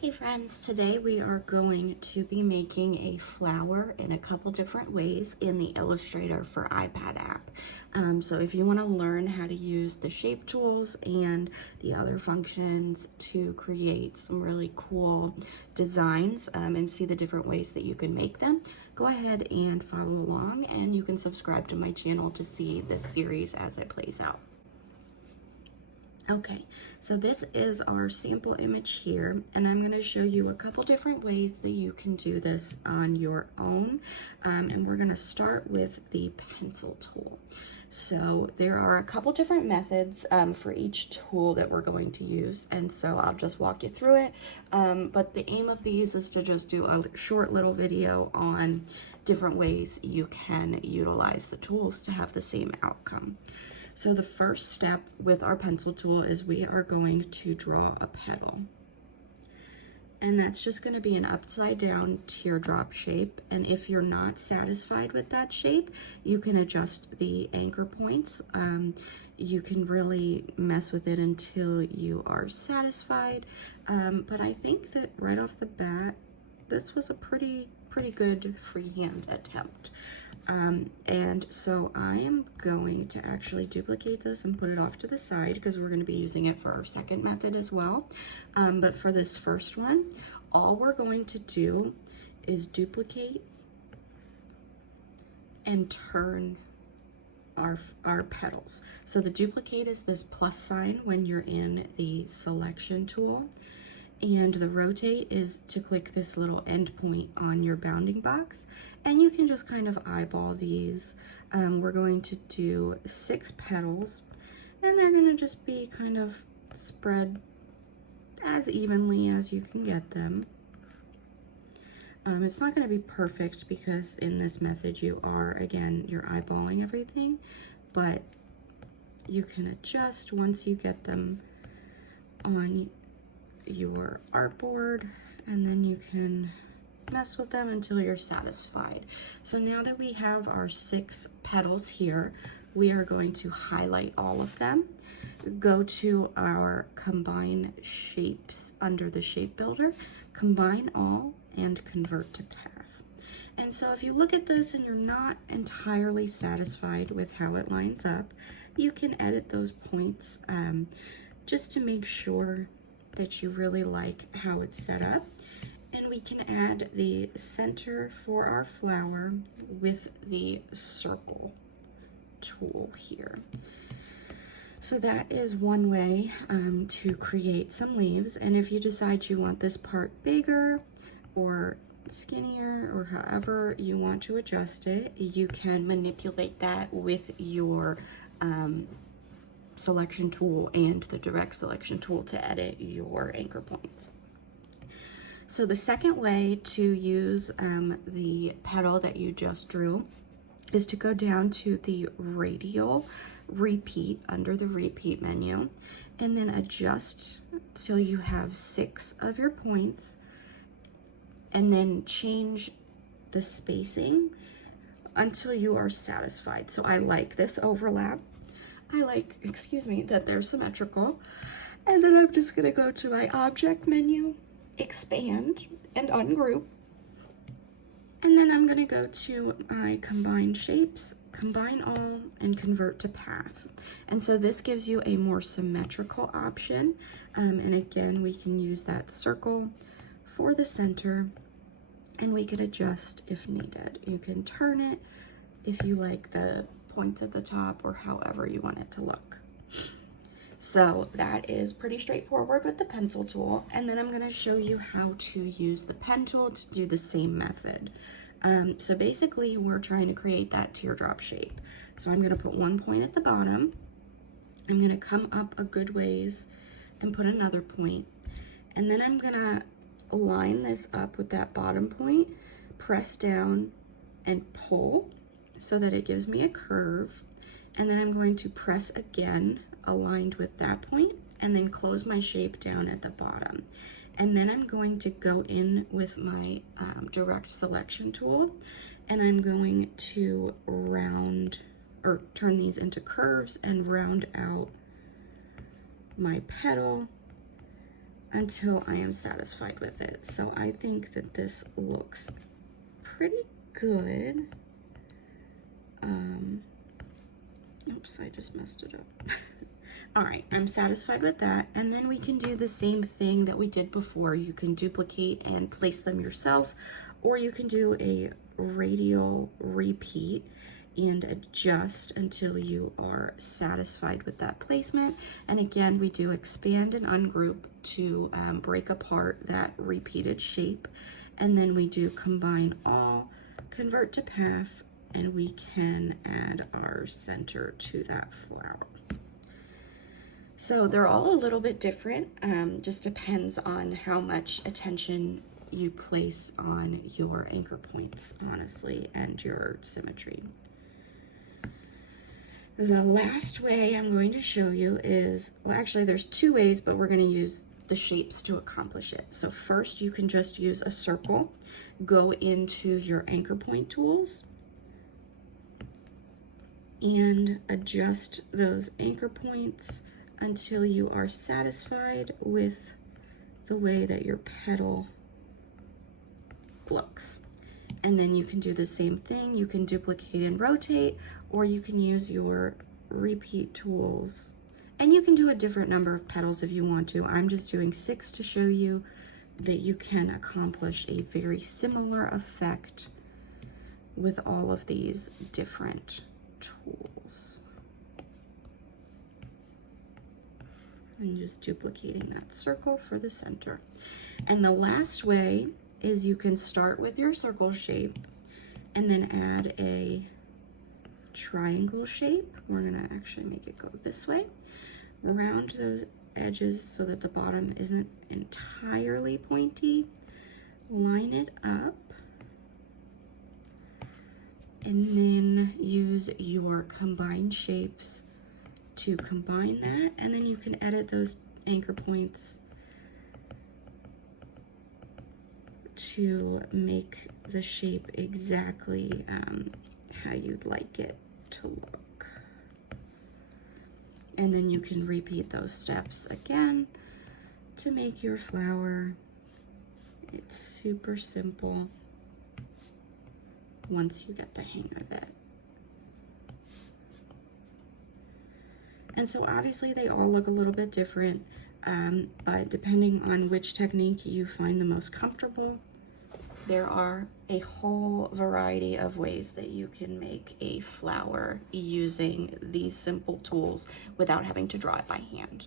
Hey friends, today we are going to be making a flower in a couple different ways in the Illustrator for iPad app. So if you want to learn how to use the shape tools and the other functions to create some really cool designs and see the different ways that you can make them, go ahead and follow along, and you can subscribe to my channel to see this series as it plays out. Okay, so this is our sample image here, and I'm going to show you a couple different ways that you can do this on your own. And we're going to start with the pencil tool. So there are a couple different methods for each tool that we're going to use, and so I'll just walk you through it. But the aim of these is to just do a short little video on different ways you can utilize the tools to have the same outcome. So the first step with our pencil tool is we are going to draw a petal. And that's just going to be an upside down teardrop shape. And if you're not satisfied with that shape, you can adjust the anchor points. You can really mess with it until you are satisfied. But I think that right off the bat, this was a pretty good freehand attempt. And so I am going to actually duplicate this and put it off to the side because we're going to be using it for our second method as well. But for this first one, all we're going to do is duplicate and turn our petals. So the duplicate is this plus sign when you're in the selection tool, and the rotate is to click this little end point on your bounding box, and you can just kind of eyeball these. We're going to do 6 petals, and they're going to just be kind of spread as evenly as you can get them. It's not going to be perfect because in this method you're eyeballing everything, but you can adjust once you get them on your artboard, and then you can mess with them until you're satisfied. So now that we have our 6 petals here, we are going to highlight all of them, go to our combine shapes under the shape builder, combine all, and convert to path. And so if you look at this and you're not entirely satisfied with how it lines up, you can edit those points just to make sure that you really like how it's set up. And we can add the center for our flower with the circle tool here. So that is one way to create some leaves. And if you decide you want this part bigger or skinnier, or however you want to adjust it, you can manipulate that with your selection tool and the direct selection tool to edit your anchor points. So the second way to use the petal that you just drew is to go down to the Radial Repeat under the Repeat menu, and then adjust till you have 6 of your points, and then change the spacing until you are satisfied. So I like this overlap. I like, that they're symmetrical. And then I'm just gonna go to my object menu, expand and ungroup. And then I'm gonna go to my combine shapes, combine all, and convert to path. And so this gives you a more symmetrical option. And again, we can use that circle for the center, and we can adjust if needed. You can turn it if you like the points at the top, or however you want it to look. So that is pretty straightforward with the pencil tool. And then I'm going to show you how to use the pen tool to do the same method. So basically we're trying to create that teardrop shape. So I'm going to put one point at the bottom. I'm going to come up a good ways and put another point. And then I'm going to line this up with that bottom point, press down and pull so that it gives me a curve. And then I'm going to press again, aligned with that point, and then close my shape down at the bottom. And then I'm going to go in with my direct selection tool, and I'm going to turn these into curves and round out my petal until I am satisfied with it. So I think that this looks pretty good. Oops, I just messed it up. All right, I'm satisfied with that. And then we can do the same thing that we did before. You can duplicate and place them yourself, or you can do a radial repeat and adjust until you are satisfied with that placement. And again, we do expand and ungroup to break apart that repeated shape. And then we do combine all, convert to path, and we can add our center to that flower. So they're all a little bit different, just depends on how much attention you place on your anchor points, honestly, and your symmetry. The last way I'm going to show you is, well, actually there's two ways, but we're going to use the shapes to accomplish it. So first you can just use a circle, go into your anchor point tools, and adjust those anchor points until you are satisfied with the way that your petal looks. And then you can do the same thing. You can duplicate and rotate, or you can use your repeat tools. And you can do a different number of petals if you want to. I'm just doing 6 to show you that you can accomplish a very similar effect with all of these different tools. And just duplicating that circle for the center. And the last way is you can start with your circle shape and then add a triangle shape. We're gonna actually make it go this way. Round those edges so that the bottom isn't entirely pointy. Line it up. And then use your combine shapes to combine that, and then you can edit those anchor points to make the shape exactly how you'd like it to look. And then you can repeat those steps again to make your flower. It's super simple once you get the hang of it. And so obviously they all look a little bit different, but depending on which technique you find the most comfortable, there are a whole variety of ways that you can make a flower using these simple tools without having to draw it by hand.